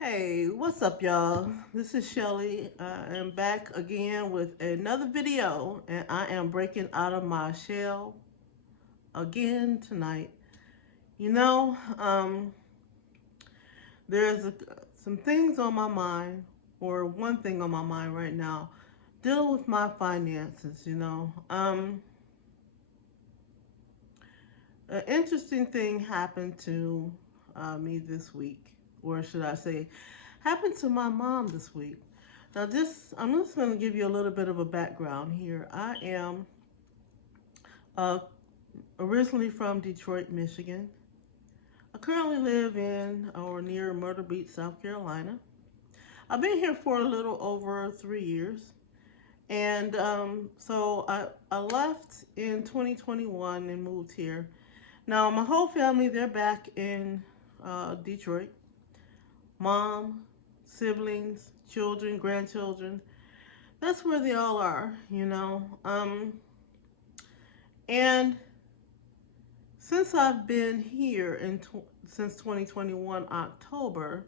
Hey, what's up, y'all? This is Shelly. I am back again with another video, and I am breaking out of my shell again tonight. You know, there's some things on my mind, or one thing on my mind right now, dealing with my finances. An interesting thing happened to me this week, or should I say, happened to my mom this week. Now, I'm just going to give you a little bit of a background here. I am uh, originally from Detroit, Michigan. I currently live in or near Myrtle Beach, South Carolina. I've been here for a little over 3 years. And I left in 2021 and moved here. Now, my whole family, they're back in Detroit. Mom, siblings, children, grandchildren. That's where they all are. And since I've been here since 2021 October,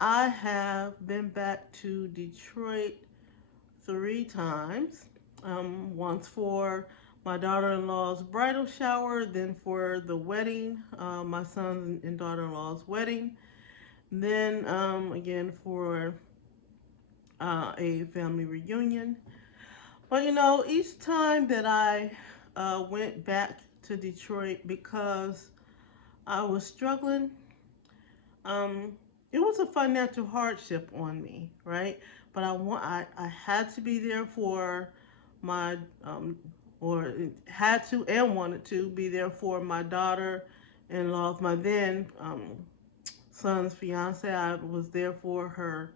I have been back to Detroit 3 times. Once for my daughter-in-law's bridal shower, then for the wedding, my son and daughter-in-law's wedding, then again for a family reunion. But each time that I went back to Detroit because I was struggling, um, it was a financial hardship on me, right? But I had to be there for my or had to and wanted to be there for my daughter-in-law, my then son's fiance. I was there for her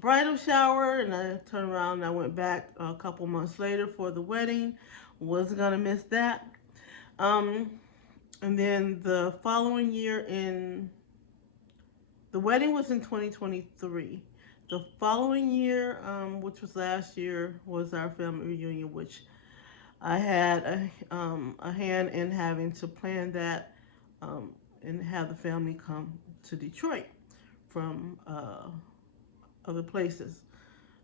bridal shower, and I turned around and I went back a couple months later for the wedding. Wasn't gonna miss that. Um, and then the following year in the wedding was in 2023. The following year, which was last year, was our family reunion, which I had a hand in having to plan that and have the family come to Detroit from other places.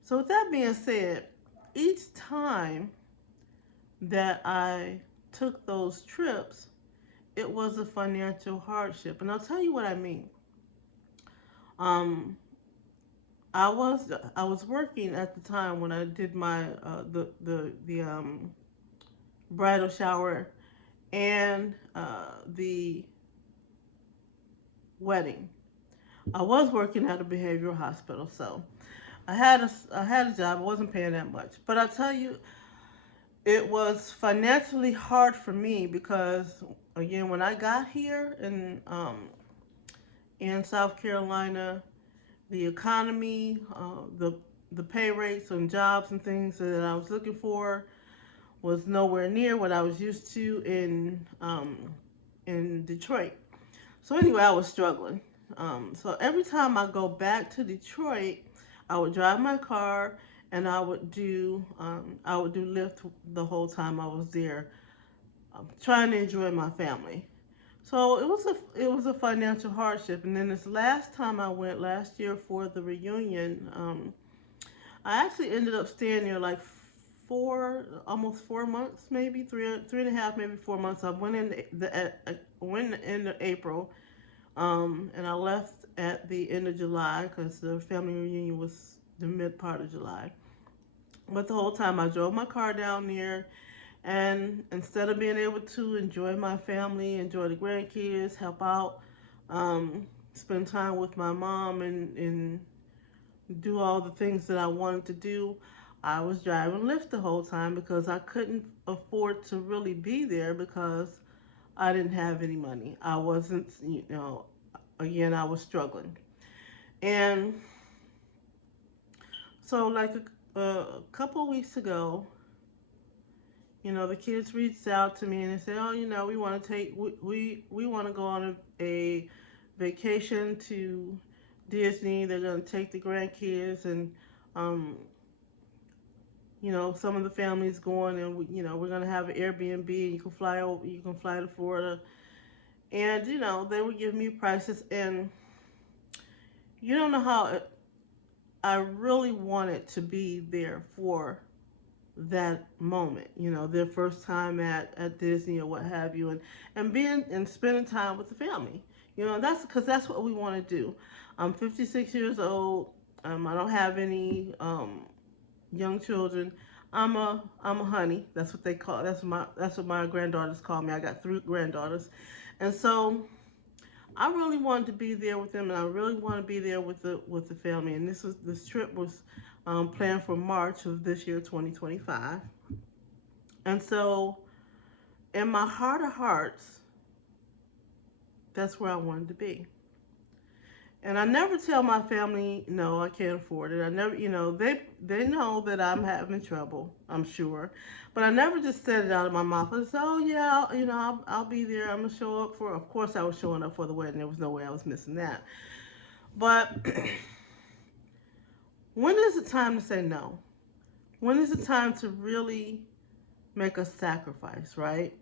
So, with that being said, each time that I took those trips, it was a financial hardship. And I'll tell you what I mean. Um, I was working at the time when I did my the bridal shower and the wedding. I was working at a behavioral hospital, so I had a job. I wasn't paying that much, but I tell you, it was financially hard for me because again, when I got here in South Carolina, the economy, the pay rates and jobs and things that I was looking for was nowhere near what I was used to in Detroit. So anyway, I was struggling. So every time I go back to Detroit, I would drive my car and I would do Lyft the whole time I was there, trying to enjoy my family. So it was a financial hardship. And then this last time I went last year for the reunion, I actually ended up staying there like almost 4 months, maybe three and a half, maybe 4 months. I went went in April, and I left at the end of July because the family reunion was the mid part of July. But the whole time I drove my car down there, and instead of being able to enjoy my family, enjoy the grandkids, help out, spend time with my mom, and do all the things that I wanted to do, I was driving Lyft the whole time because I couldn't afford to really be there because I didn't have any money. I wasn't, again, I was struggling. And so, like a couple of weeks ago, the kids reached out to me and they said, "Oh, we want to we want to go on a vacation to Disney. They're going to take the grandkids and um, some of the families going, and we're going to have an Airbnb, and you can fly to Florida." And they would give me prices, and You don't know how I really wanted to be there for that moment, their first time at Disney or what have you, and being and spending time with the family. That's because that's what we want to do. I'm 56 years old. I don't have any young children. I'm a honey. That's what they call. That's what my granddaughters call me. I got three granddaughters, and so I really wanted to be there with them, and I really want to be there with the family. And this trip was planned for March of this year, 2025. And so, in my heart of hearts, that's where I wanted to be. And I never tell my family, no, I can't afford it. I never, they know that I'm having trouble, I'm sure, but I never just said it out of my mouth. I said, oh yeah, I'll be there. I'm gonna show up for. Of course, I was showing up for the wedding. There was no way I was missing that. But when is it time to say no? When is it time to really make a sacrifice, right?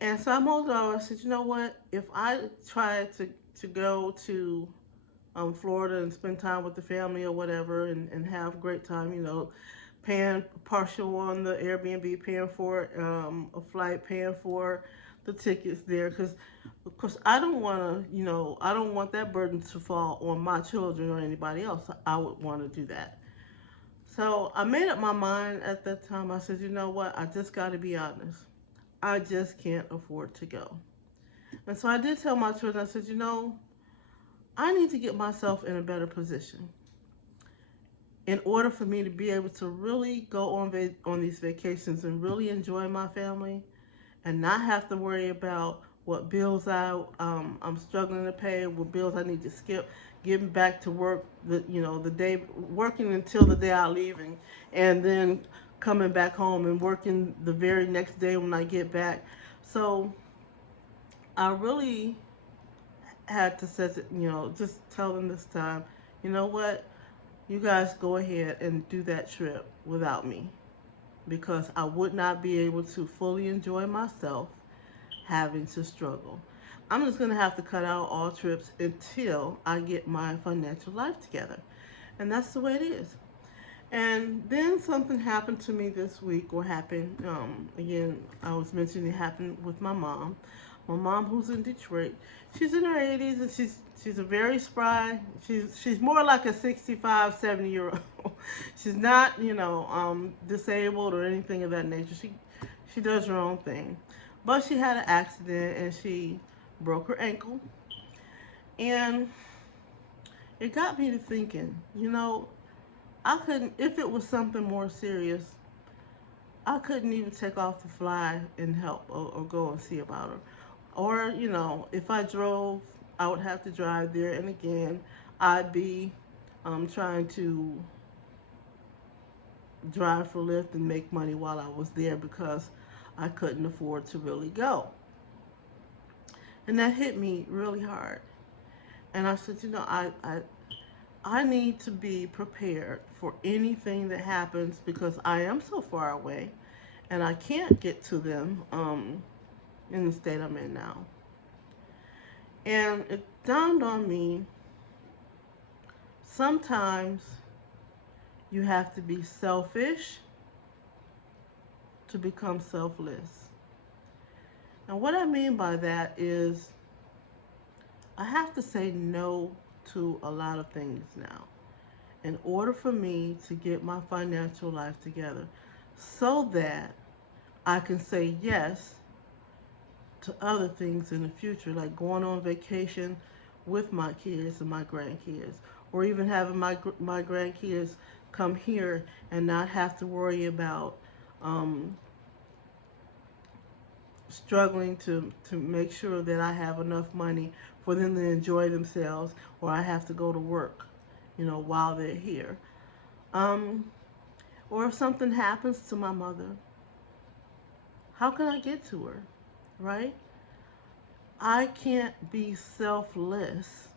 And so I told her, I said, you know what? If I try to go to Florida and spend time with the family or whatever and have a great time, paying partial on the Airbnb, paying for a flight, paying for the tickets there, because of course I don't want to, I don't want that burden to fall on my children or anybody else. I would want to do that. So I made up my mind at that time. I said, you know what? I just got to be honest. I just can't afford to go. And so I did tell my children, I said, I need to get myself in a better position in order for me to be able to really go on these vacations and really enjoy my family and not have to worry about what bills I'm struggling to pay, what bills I need to skip, getting back to work the day working until the day I leave and then coming back home and working the very next day when I get back. So I really had to say, just tell them this time, you know what, you guys go ahead and do that trip without me because I would not be able to fully enjoy myself having to struggle. I'm just going to have to cut out all trips until I get my financial life together. And that's the way it is. And then something happened to me this week, or happened, again, I was mentioning it happened with my mom. My mom, who's in Detroit, she's in her 80s and she's a very spry. She's more like a 65, 70-year old. She's not, disabled or anything of that nature. She does her own thing. But she had an accident and she broke her ankle. And it got me to thinking, I couldn't, if it was something more serious, I couldn't even take off the fly and help or go and see about her. Or, if I drove, I would have to drive there. And again, I'd be trying to drive for Lyft and make money while I was there because I couldn't afford to really go. And that hit me really hard. And I said, I need to be prepared for anything that happens because I am so far away and I can't get to them in the state I'm in now. And it dawned on me sometimes you have to be selfish to become selfless. And what I mean by that is I have to say no to a lot of things now in order for me to get my financial life together so that I can say yes to other things in the future, like going on vacation with my kids and my grandkids, or even having my grandkids come here and not have to worry about um, struggling to make sure that I have enough money for them to enjoy themselves, or I have to go to work, while they're here. Um, or if something happens to my mother, how can I get to her, right? I can't be selfless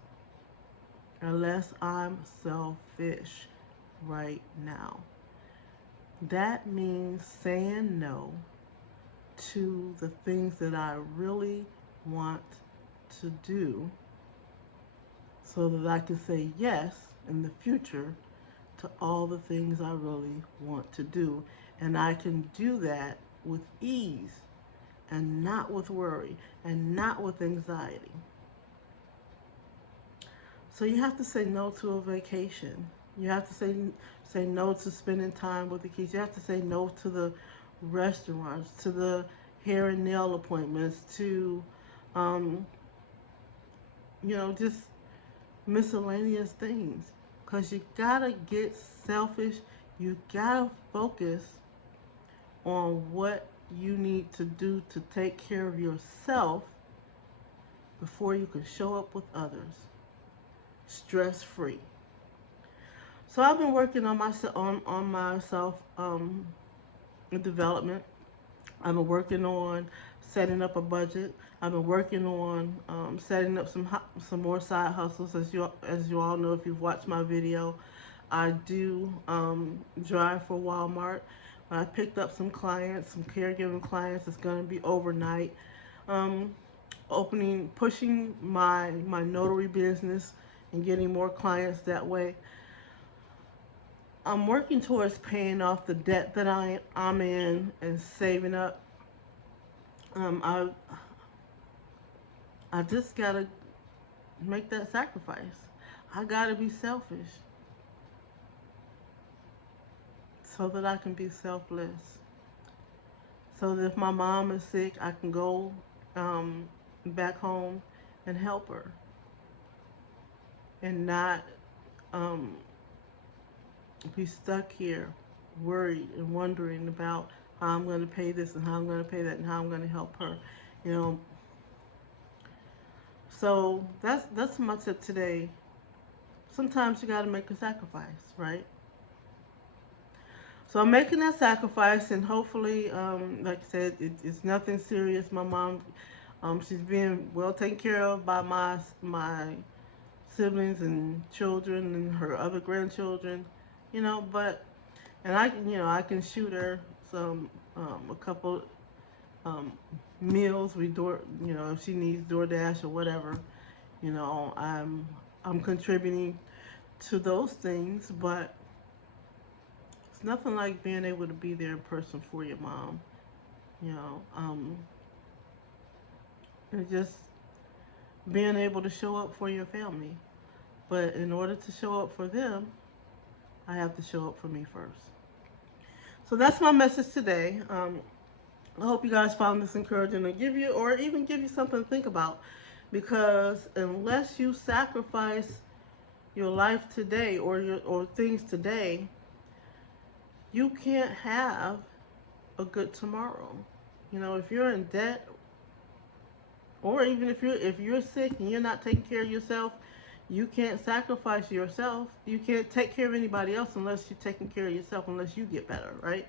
unless I'm selfish right now. That means saying no to the things that I really want to do so that I can say yes in the future to all the things I really want to do. And I can do that with ease and not with worry and not with anxiety. So you have to say no to a vacation. You have to say no to spending time with the kids. You have to say no to the restaurants, to the hair and nail appointments, to um, just miscellaneous things. Cause you gotta get selfish. You gotta focus on what you need to do to take care of yourself before you can show up with others stress free. So I've been working on myself development. I've been working on setting up a budget. I've been working on setting up some more side hustles. As you all know, if you've watched my video, I do drive for Walmart. I picked up some clients, some caregiving clients. It's going to be overnight. Um, pushing my notary business and getting more clients that way. I'm working towards paying off the debt that I'm in and saving up. I just gotta make that sacrifice. I gotta be selfish so that I can be selfless. So that if my mom is sick, I can go um, back home and help her and not um, be stuck here worried and wondering about how I'm going to pay this and how I'm going to pay that and how I'm going to help her. You know, so that's my tip today. Sometimes you got to make a sacrifice, right? So I'm making that sacrifice, and hopefully, like I said, it's nothing serious. My mom, she's being well taken care of by my siblings and children and her other grandchildren, but and I can shoot her a couple um, meals. We if she needs DoorDash or whatever, I'm contributing to those things, but it's nothing like being able to be there in person for your mom, and just being able to show up for your family. But in order to show up for them, I have to show up for me first. So that's my message today. I hope you guys found this encouraging to give you, or even give you something to think about. Because unless you sacrifice your life today or things today, you can't have a good tomorrow. If you're in debt, or even if you're sick and you're not taking care of yourself, you can't sacrifice yourself. You can't take care of anybody else unless you're taking care of yourself, unless you get better, right?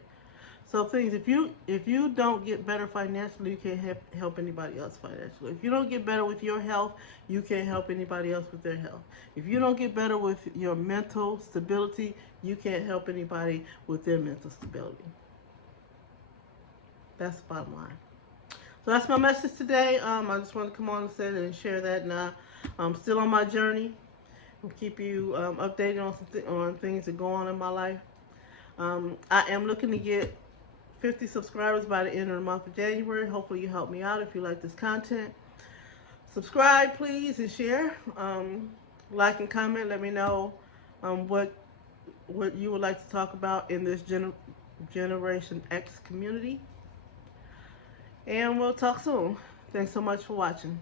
So things, if you don't get better financially, you can't help anybody else financially. If you don't get better with your health, you can't help anybody else with their health. If you don't get better with your mental stability, you can't help anybody with their mental stability. That's the bottom line. So that's my message today. I just want to come on and say and share that. And I'm still on my journey. I'll keep you updated on things that go on in my life. I am looking to get 50 subscribers by the end of the month of January. Hopefully you help me out if you like this content. Subscribe, please, and share. Like and comment. Let me know what you would like to talk about in this Generation X community. And we'll talk soon. Thanks so much for watching.